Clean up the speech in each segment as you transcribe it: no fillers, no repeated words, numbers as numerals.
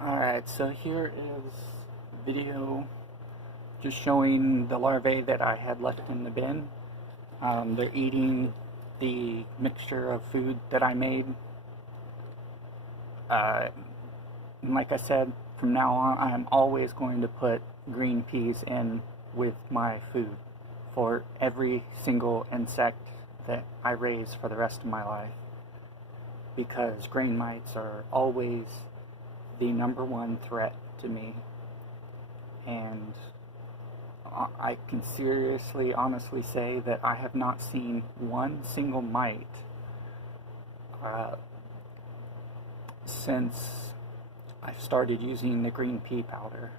Alright, so here is video just showing the larvae that I had left in the bin. They're eating the mixture of food that I made. And like I said, from now on I'm always going to put green peas in with my food for every single insect that I raise for the rest of my life, because grain mites are always the number one threat to me. And I can seriously, honestly say that I have not seen one single mite since I've started using the green pea powder.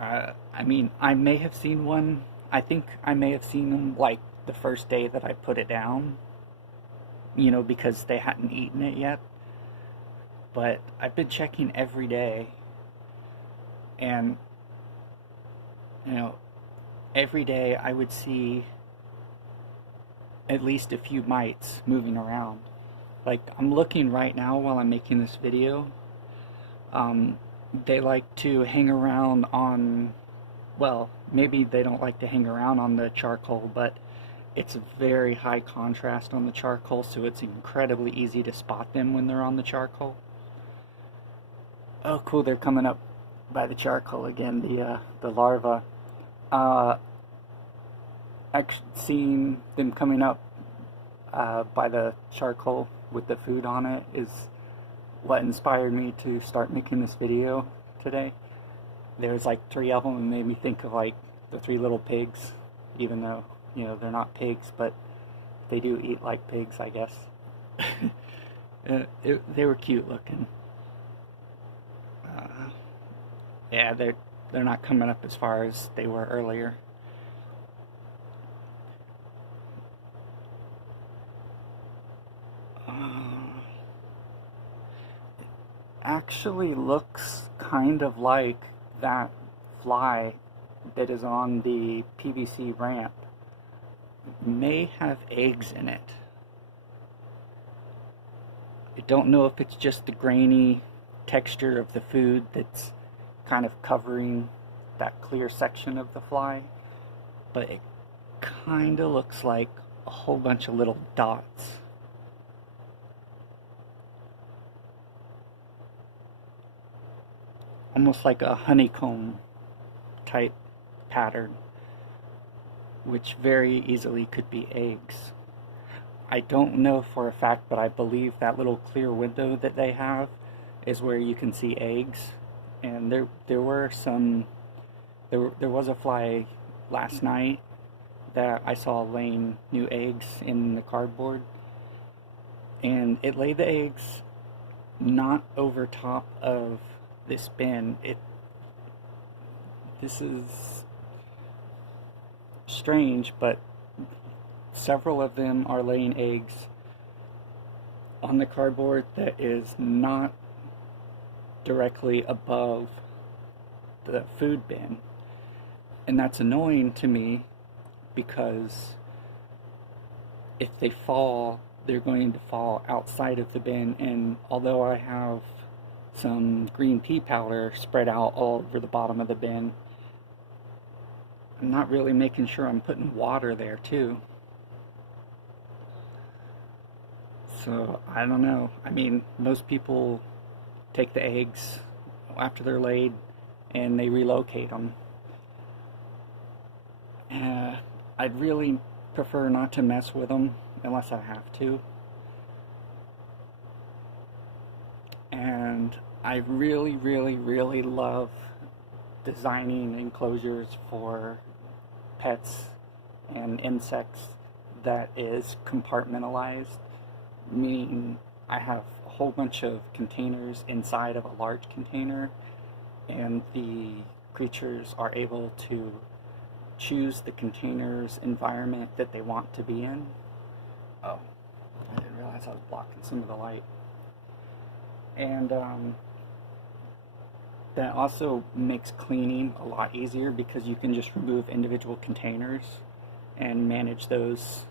I mean, I may have seen one. I think I may have seen them like the first day that I put it down, because they hadn't eaten it yet. But I've been checking every day, and every day I would see at least a few mites moving around. Like, I'm looking right now while I'm making this video. They like to hang around on, well, maybe they don't like to hang around on the charcoal, but it's very high contrast on the charcoal, so it's incredibly easy to spot them when they're on the charcoal. Oh, cool, they're coming up by the charcoal again, the larva. Actually, seeing them coming up by the charcoal with the food on it is what inspired me to start making this video today. There's like 3 of them, and made me think of like the 3 little pigs, even though, they're not pigs, but they do eat like pigs, I guess. They were cute looking. Yeah, they're not coming up as far as they were earlier. Actually looks kind of like that fly that is on the PVC ramp. May have eggs in it. I don't know if it's just the grainy texture of the food that's kind of covering that clear section of the fly, but it kind of looks like a whole bunch of little dots. Almost like a honeycomb type pattern, which very easily could be eggs. I don't know for a fact, but I believe that little clear window that they have is where you can see eggs. And there was a fly last night that I saw laying new eggs in the cardboard, and it laid the eggs not over top of this bin. This is strange, but several of them are laying eggs on the cardboard that is not directly above the food bin. And that's annoying to me, because if they fall, they're going to fall outside of the bin, and although I have some green pea powder spread out all over the bottom of the bin, I'm not really making sure I'm putting water there too. So I don't know. I mean, most people take the eggs after they're laid and they relocate them. I'd really prefer not to mess with them unless I have to. And I really, really, really love designing enclosures for pets and insects that is compartmentalized, meaning I have a whole bunch of containers inside of a large container, and the creatures are able to choose the container's environment that they want to be in. Oh, I didn't realize I was blocking some of the light. And that also makes cleaning a lot easier, because you can just remove individual containers and manage those,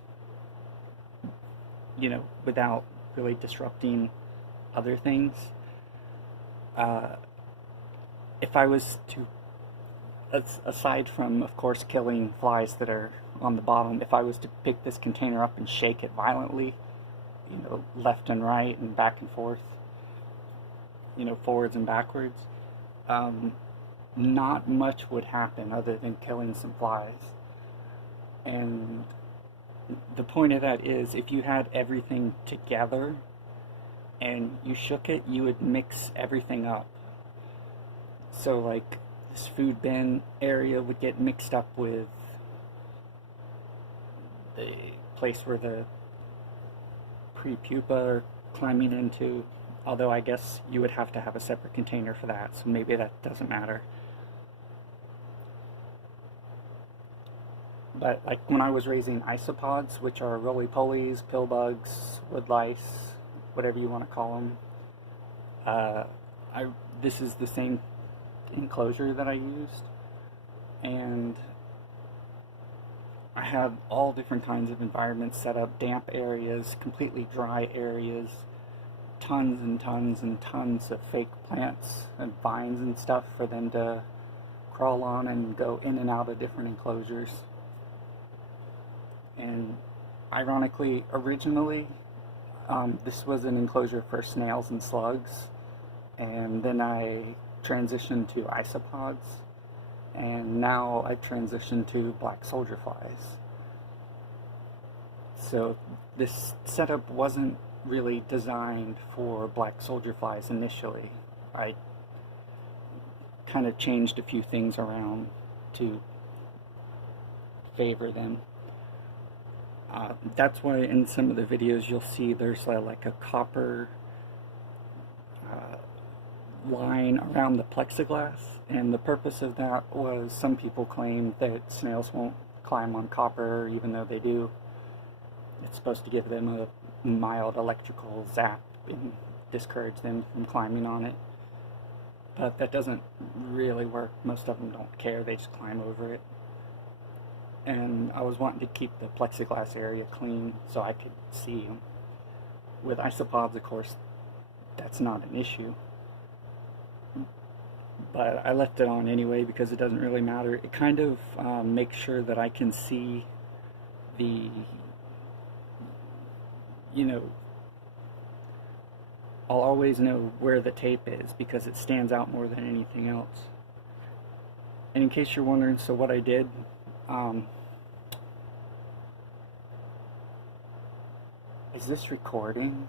without really disrupting other things. If I was to, aside from, of course, killing flies that are on the bottom, if I was to pick this container up and shake it violently, left and right and back and forth, forwards and backwards, not much would happen other than killing some flies. And the point of that is, if you had everything together and you shook it, you would mix everything up. So like this food bin area would get mixed up with the place where the prepupa are climbing into, although I guess you would have to have a separate container for that, so maybe that doesn't matter. But like when I was raising isopods, which are roly-polies, pill bugs, wood lice, whatever you want to call them, this is the same enclosure that I used, and I had all different kinds of environments set up: damp areas, completely dry areas, tons and tons and tons of fake plants and vines and stuff for them to crawl on and go in and out of different enclosures. And ironically, originally, this was an enclosure for snails and slugs, and then I transitioned to isopods, and now I've transitioned to black soldier flies. So this setup wasn't really designed for black soldier flies initially. I kind of changed a few things around to favor them. That's why in some of the videos you'll see there's like a copper line around the plexiglass, and the purpose of that was, some people claim that snails won't climb on copper, even though they do. It's supposed to give them a mild electrical zap and discourage them from climbing on it, but that doesn't really work. Most of them don't care, they just climb over it. And I was wanting to keep the plexiglass area clean so I could see them. With isopods, of course, that's not an issue, but I left it on anyway because it doesn't really matter. It kind of makes sure that I can see the, I'll always know where the tape is because it stands out more than anything else. And in case you're wondering, so what I did, is this recording?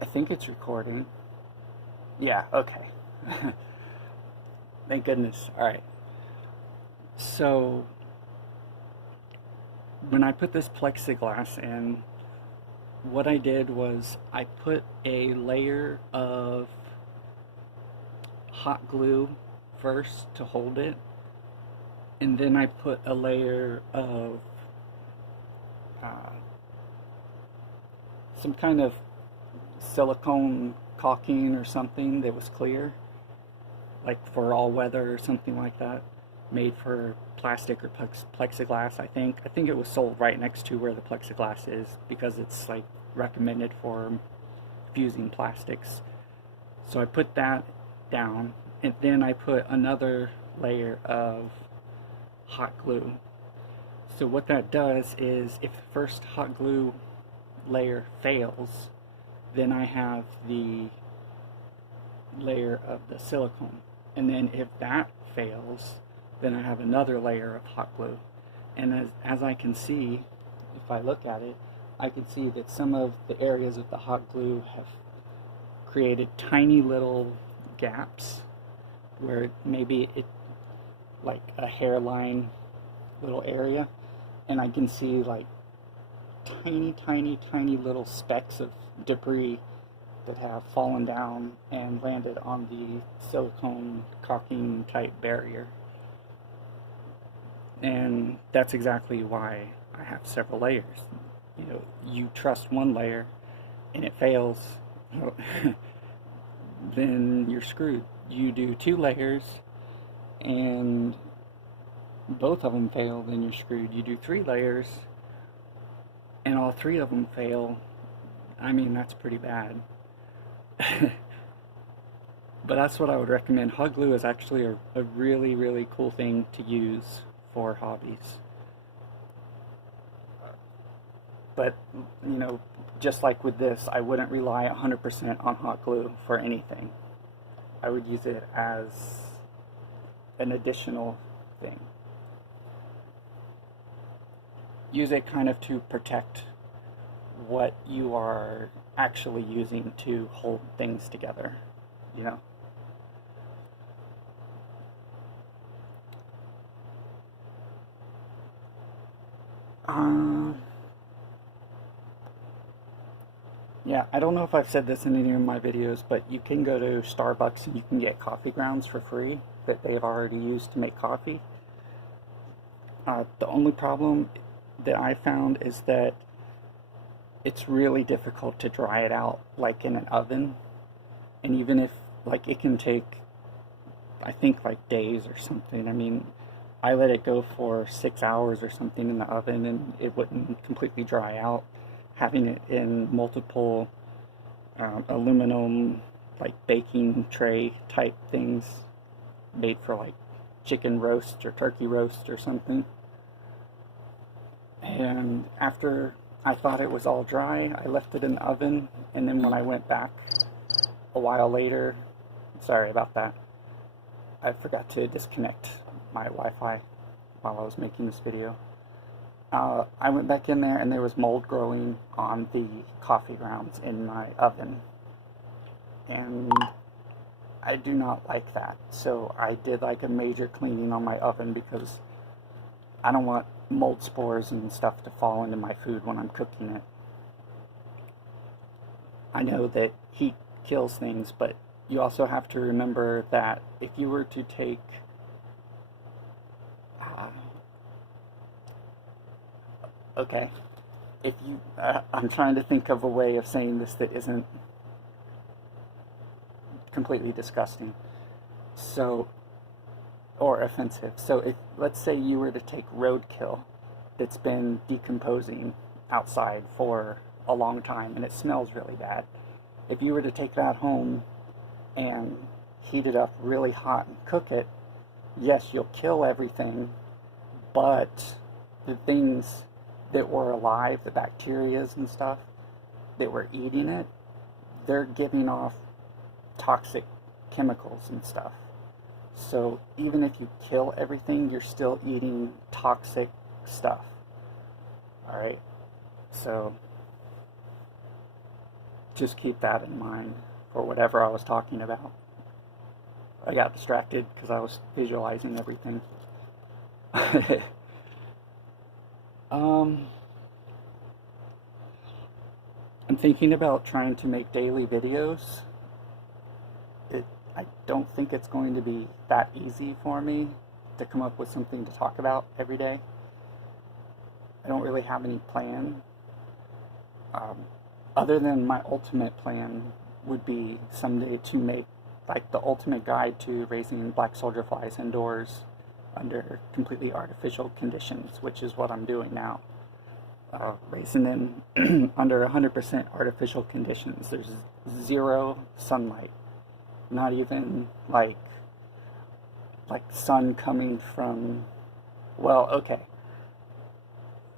I think it's recording. Yeah, okay. Thank goodness. Alright. So, when I put this plexiglass in, what I did was I put a layer of hot glue first to hold it, and then I put a layer of some kind of silicone caulking or something that was clear, like for all weather or something like that, made for plastic or plexiglass. I think it was sold right next to where the plexiglass is because it's like recommended for fusing plastics. So I put that down, and then I put another layer of hot glue. So what that does is, if the first hot glue layer fails, then I have the layer of the silicone, and then if that fails, then I have another layer of hot glue. And as I can see, if I look at it, I can see that some of the areas of the hot glue have created tiny little gaps where maybe it, like a hairline little area, and I can see like tiny little specks of debris that have fallen down and landed on the silicone caulking type barrier. And that's exactly why I have several layers. You trust one layer and it fails, then you're screwed. You do 2 layers and both of them fail, then you're screwed. You do 3 layers, and all 3 of them fail. I mean, that's pretty bad. But that's what I would recommend. Hot glue is actually a really, really cool thing to use for hobbies. But, you know, just like with this, I wouldn't rely 100% on hot glue for anything. I would use it as an additional thing. Use it kind of to protect what you are actually using to hold things together, you know? Yeah, I don't know if I've said this in any of my videos, but you can go to Starbucks and you can get coffee grounds for free that they've already used to make coffee. The only problem that I found is that it's really difficult to dry it out like in an oven. And even if, like, it can take, I think, like days or something. I mean, I let it go for 6 hours or something in the oven and it wouldn't completely dry out. Having it in multiple aluminum, like, baking tray type things made for, like, chicken roast or turkey roast or something. And after I thought it was all dry, I left it in the oven, and then when I went back a while later, sorry about that, I forgot to disconnect my Wi-Fi while I was making this video. I went back in there and there was mold growing on the coffee grounds in my oven. And I do not like that. So I did like a major cleaning on my oven because I don't want mold spores and stuff to fall into my food when I'm cooking it. I know that heat kills things, but you also have to remember that if you were to take okay, if you I'm trying to think of a way of saying this that isn't completely disgusting, so, or offensive. So if, let's say you were to take roadkill that's been decomposing outside for a long time and it smells really bad, if you were to take that home and heat it up really hot and cook it, yes, you'll kill everything, but the things that were alive, the bacterias and stuff that were eating it, they're giving off toxic chemicals and stuff. So even if you kill everything, you're still eating toxic stuff. Alright? So just keep that in mind for whatever I was talking about. I got distracted because I was visualizing everything. I'm thinking about trying to make daily videos. I don't think it's going to be that easy for me to come up with something to talk about every day. I don't really have any plan. Other than my ultimate plan would be someday to make like the ultimate guide to raising black soldier flies indoors under completely artificial conditions, which is what I'm doing now. Raising them under 100% artificial conditions. There's zero sunlight. Not even like sun coming from, well, okay.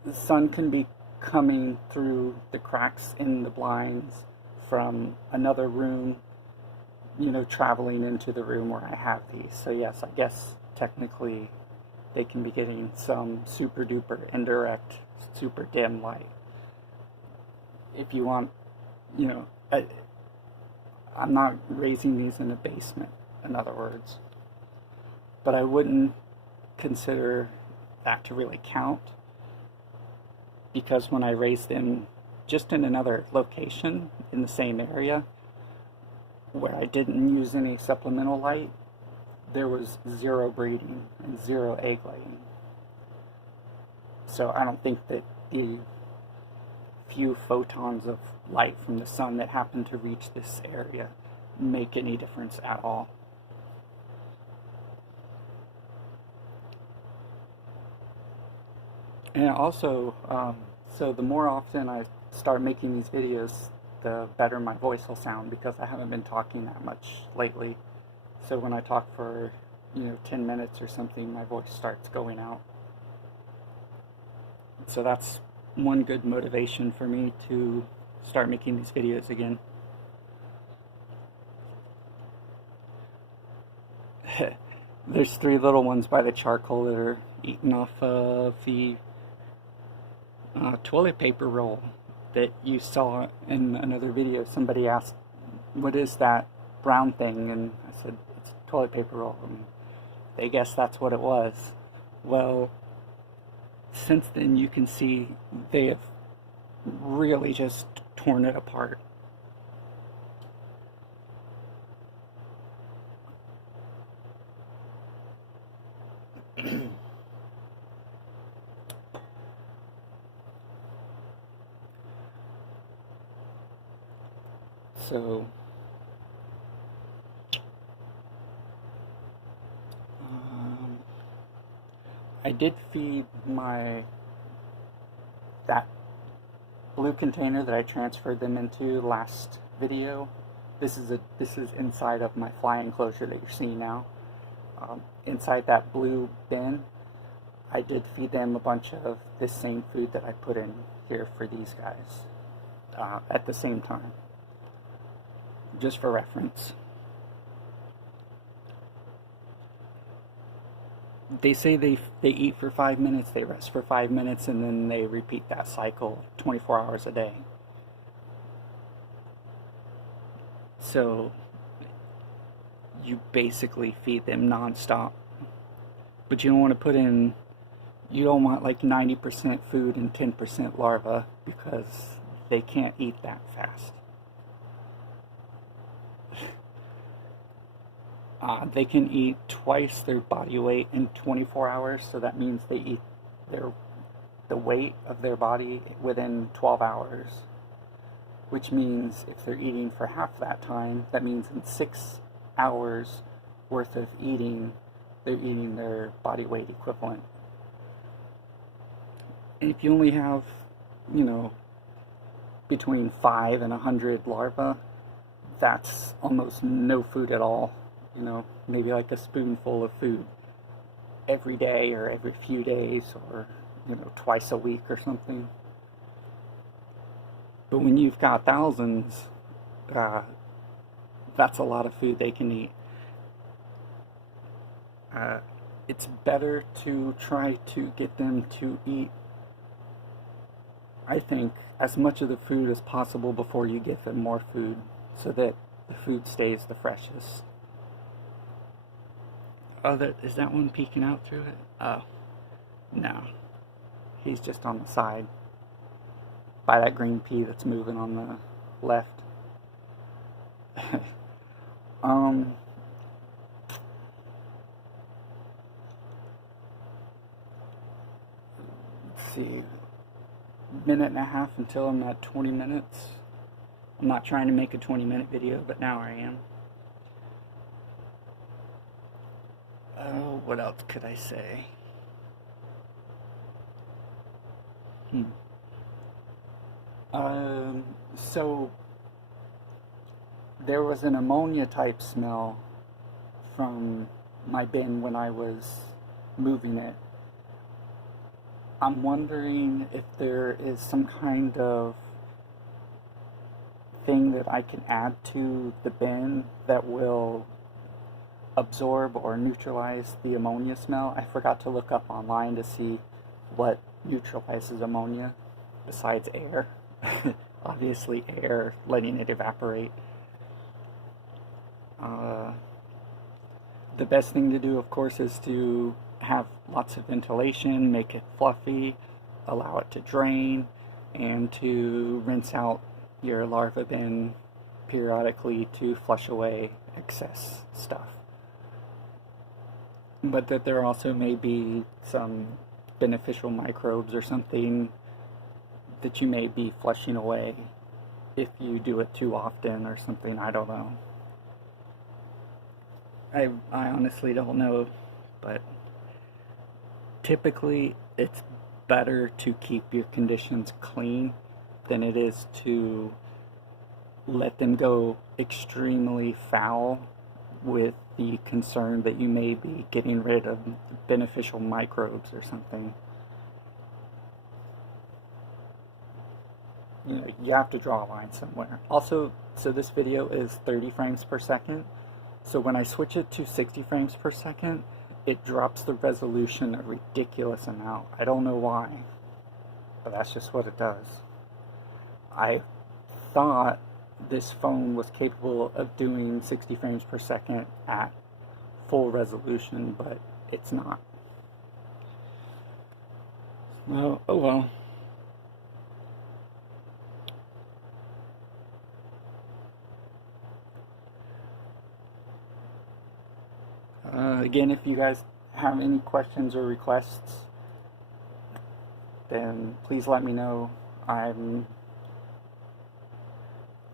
The sun can be coming through the cracks in the blinds from another room, you know, traveling into the room where I have these. So yes, I guess technically they can be getting some super duper indirect, super dim light. If you want, you know, I'm not raising these in a basement, in other words. But I wouldn't consider that to really count, because when I raised them just in another location in the same area where I didn't use any supplemental light, there was zero breeding and zero egg laying. So I don't think that the few photons of light from the sun that happen to reach this area make any difference at all. And also, so the more often I start making these videos, the better my voice will sound, because I haven't been talking that much lately. So when I talk for, 10 minutes or something, my voice starts going out. So that's one good motivation for me to start making these videos again. There's three little ones by the charcoal that are eating off of the toilet paper roll that you saw in another video. Somebody asked, "What is that brown thing?" And I said, "It's toilet paper roll." And they guessed that's what it was. Well, since then you can see they have really just torn it apart. So, I did feed that blue container that I transferred them into last video. This is inside of my fly enclosure that you're seeing now. Inside that blue bin, I did feed them a bunch of this same food that I put in here for these guys at the same time, just for reference. They say they eat for 5 minutes, they rest for 5 minutes, and then they repeat that cycle 24 hours a day. So you basically feed them nonstop. But you don't want to you don't want like 90% food and 10% larva, because they can't eat that fast. They can eat twice their body weight in 24 hours, so that means they eat the weight of their body within 12 hours. Which means if they're eating for half that time, that means in 6 hours worth of eating, they're eating their body weight equivalent. And if you only have, between 5 and 100 larvae, that's almost no food at all. Maybe like a spoonful of food every day or every few days, or, twice a week or something. But when you've got thousands, that's a lot of food they can eat. It's better to try to get them to eat, I think, as much of the food as possible before you give them more food, so that the food stays the freshest. Oh, is that one peeking out through it? Oh, no. He's just on the side by that green pea that's moving on the left. Let's see. Minute and a half until I'm at 20 minutes. I'm not trying to make a 20-minute video, but now I am. Oh, what else could I say? So there was an ammonia type smell from my bin when I was moving it. I'm wondering if there is some kind of thing that I can add to the bin that will absorb or neutralize the ammonia smell. I forgot to look up online to see what neutralizes ammonia besides air. Obviously air, letting it evaporate. The best thing to do, of course, is to have lots of ventilation, make it fluffy, allow it to drain, and to rinse out your larva bin periodically to flush away excess stuff. But that there also may be some beneficial microbes or something that you may be flushing away if you do it too often or something. I don't know. I honestly don't know, but typically it's better to keep your conditions clean than it is to let them go extremely foul with the concern that you may be getting rid of beneficial microbes or something. You know, you have to draw a line somewhere. Also, so this video is 30 frames per second. So when I switch it to 60 frames per second, it drops the resolution a ridiculous amount. I don't know why, but that's just what it does. I thought this phone was capable of doing 60 frames per second at full resolution, but it's not. Well, oh well. Again, if you guys have any questions or requests, then please let me know. The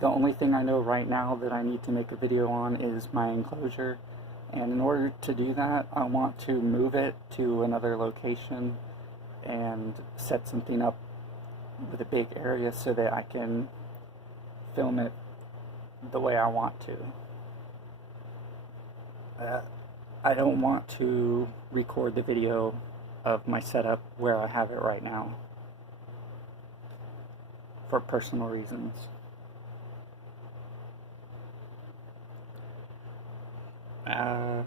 only thing I know right now that I need to make a video on is my enclosure, and in order to do that, I want to move it to another location and set something up with a big area so that I can film it the way I want to. I don't want to record the video of my setup where I have it right now for personal reasons. I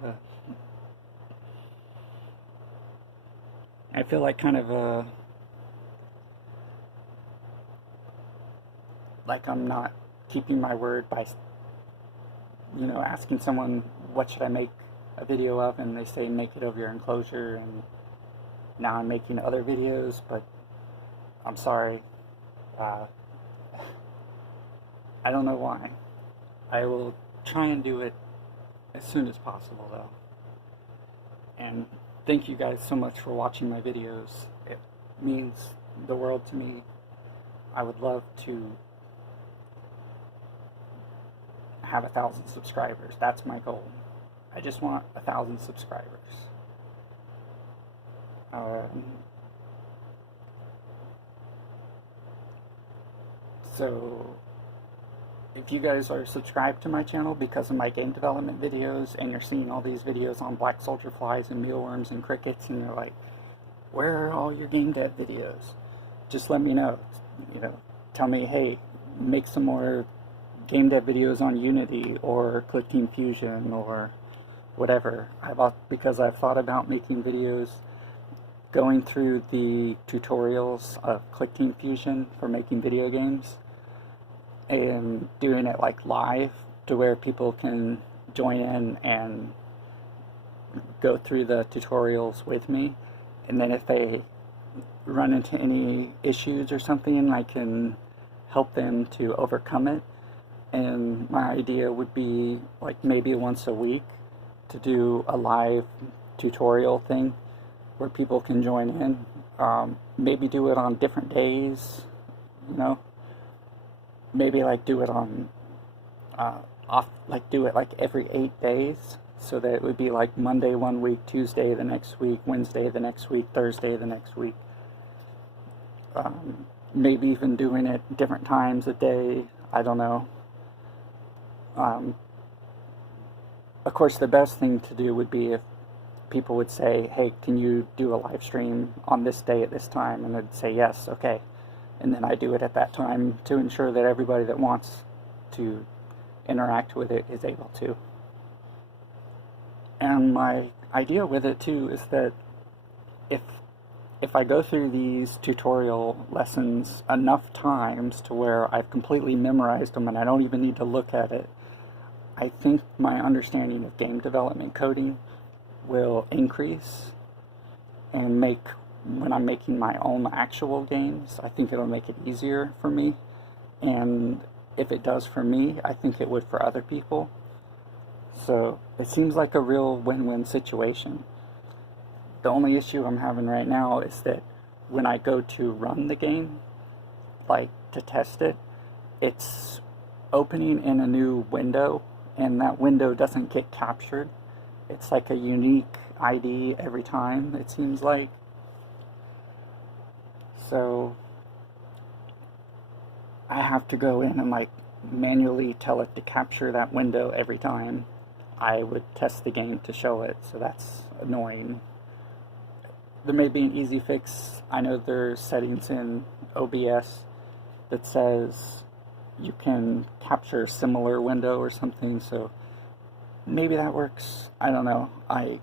feel like kind of like I'm not keeping my word by, you know, asking someone what should I make a video of, and they say make it of your enclosure, and now I'm making other videos, but I'm sorry. I don't know why. I will try and do it as soon as possible, though. And thank you guys so much for watching my videos. It means the world to me. I would love to have 1,000 subscribers. That's my goal. I just want 1,000 subscribers. So if you guys are subscribed to my channel because of my game development videos, and you're seeing all these videos on black soldier flies and mealworms and crickets, and you're like, where are all your game dev videos? Just let me know. You know, tell me, hey, make some more game dev videos on Unity or ClickTeam Fusion or whatever. Because I've thought about making videos going through the tutorials of ClickTeam Fusion for making video games, and doing it like live to where people can join in and go through the tutorials with me, and then if they run into any issues or something, I can help them to overcome it. And my idea would be like maybe once a week to do a live tutorial thing where people can join in. Maybe do it on different days, you know. Maybe like do it on do it like every 8 days, so that it would be like Monday one week, Tuesday the next week, Wednesday the next week, Thursday the next week. Maybe even doing it different times a day. I don't know. Of course, the best thing to do would be if people would say, hey, can you do a live stream on this day at this time? And I'd say yes, okay. And then I do it at that time to ensure that everybody that wants to interact with it is able to. And my idea with it too is that if I go through these tutorial lessons enough times to where I've completely memorized them and I don't even need to look at it, I think my understanding of game development coding will increase, and when I'm making my own actual games, I think it'll make it easier for me. And if it does for me, I think it would for other people. So it seems like a real win-win situation. The only issue I'm having right now is that when I go to run the game, like to test it, it's opening in a new window, and that window doesn't get captured. It's like a unique ID every time, it seems like. So I have to go in and like manually tell it to capture that window every time I would test the game to show it, so that's annoying. There may be an easy fix. I know there's settings in OBS that says you can capture a similar window or something, so maybe that works. I don't know. I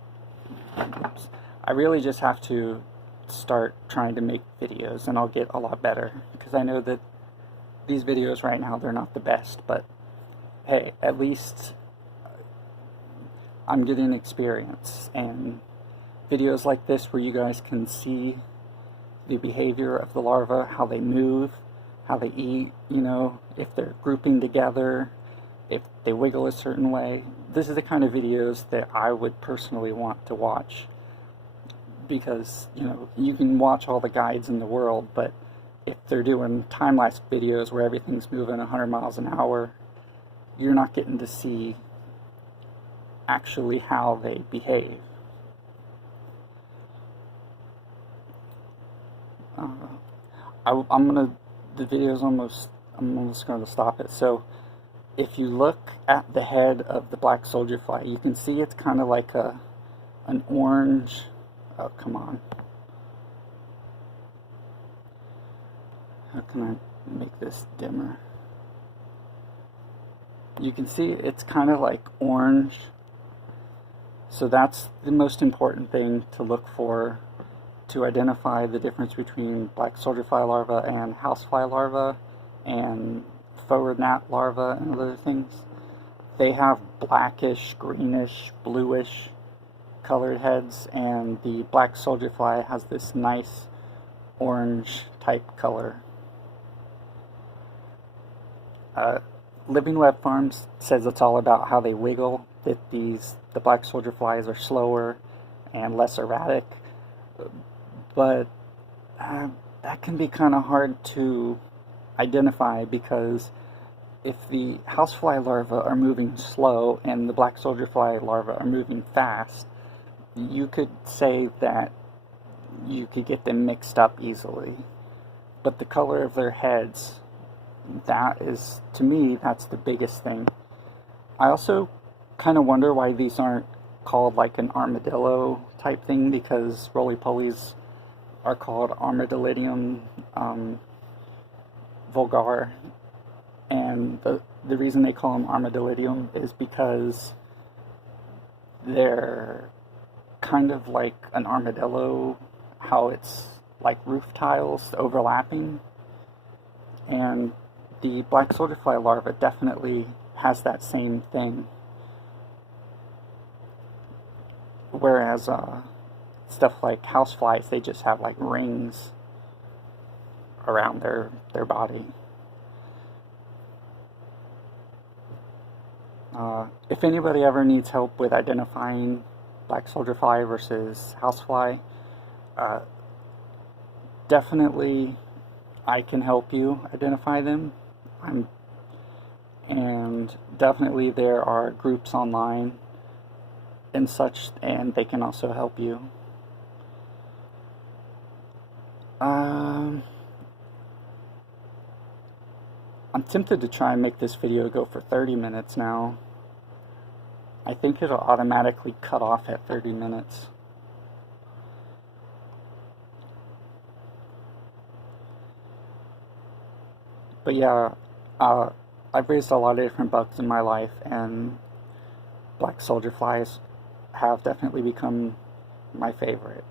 really just have to start trying to make videos and I'll get a lot better, because I know that these videos right now, they're not the best, but hey, at least I'm getting experience, and videos like this where you guys can see the behavior of the larva, how they move, how they eat, you know, if they're grouping together, if they wiggle a certain way. This is the kind of videos that I would personally want to watch, because, you know, you can watch all the guides in the world, but if they're doing time-lapse videos where everything's moving 100 miles an hour, you're not getting to see actually how they behave. The video's I'm almost going to stop it. So if you look at the head of the black soldier fly, you can see it's kind of like an orange, oh come on, how can I make this dimmer? You can see it's kind of like orange, so that's the most important thing to look for to identify the difference between black soldier fly larva and housefly larva and forward gnat larva and other things. They have blackish, greenish, bluish colored heads, and the black soldier fly has this nice orange type color. Living Web Farms says it's all about how they wiggle, that the black soldier flies are slower and less erratic, but that can be kind of hard to identify, because if the housefly larvae are moving slow and the black soldier fly larvae are moving fast, you could say that you could get them mixed up easily. But the color of their heads, that is, to me, that's the biggest thing. I also kind of wonder why these aren't called like an armadillo type thing, because roly-polies are called Armadillidium vulgare, and the reason they call them Armadillidium is because they're kind of like an armadillo, how it's like roof tiles overlapping, and the black soldier fly larva definitely has that same thing, whereas stuff like houseflies, they just have like rings around their body. If anybody ever needs help with identifying black soldier fly versus housefly, definitely I can help you identify them. And definitely there are groups online and such, and they can also help you. I'm tempted to try and make this video go for 30 minutes now. I think it'll automatically cut off at 30 minutes. But yeah, I've raised a lot of different bugs in my life, and black soldier flies have definitely become my favorite.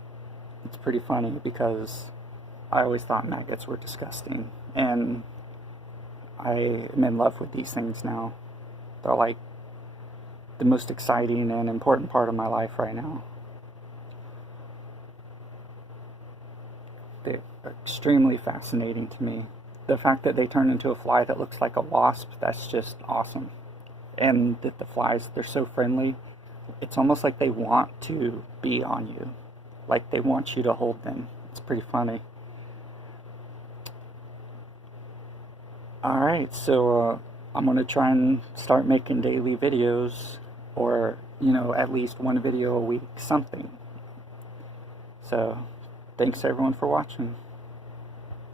It's pretty funny because I always thought maggots were disgusting, and I am in love with these things now. They're like the most exciting and important part of my life right now. They're extremely fascinating to me. The fact that they turn into a fly that looks like a wasp, that's just awesome. And that the flies, they're so friendly. It's almost like they want to be on you. Like they want you to hold them. It's pretty funny. Alright, so I'm going to try and start making daily videos, or, you know, at least one video a week, something. So, thanks everyone for watching.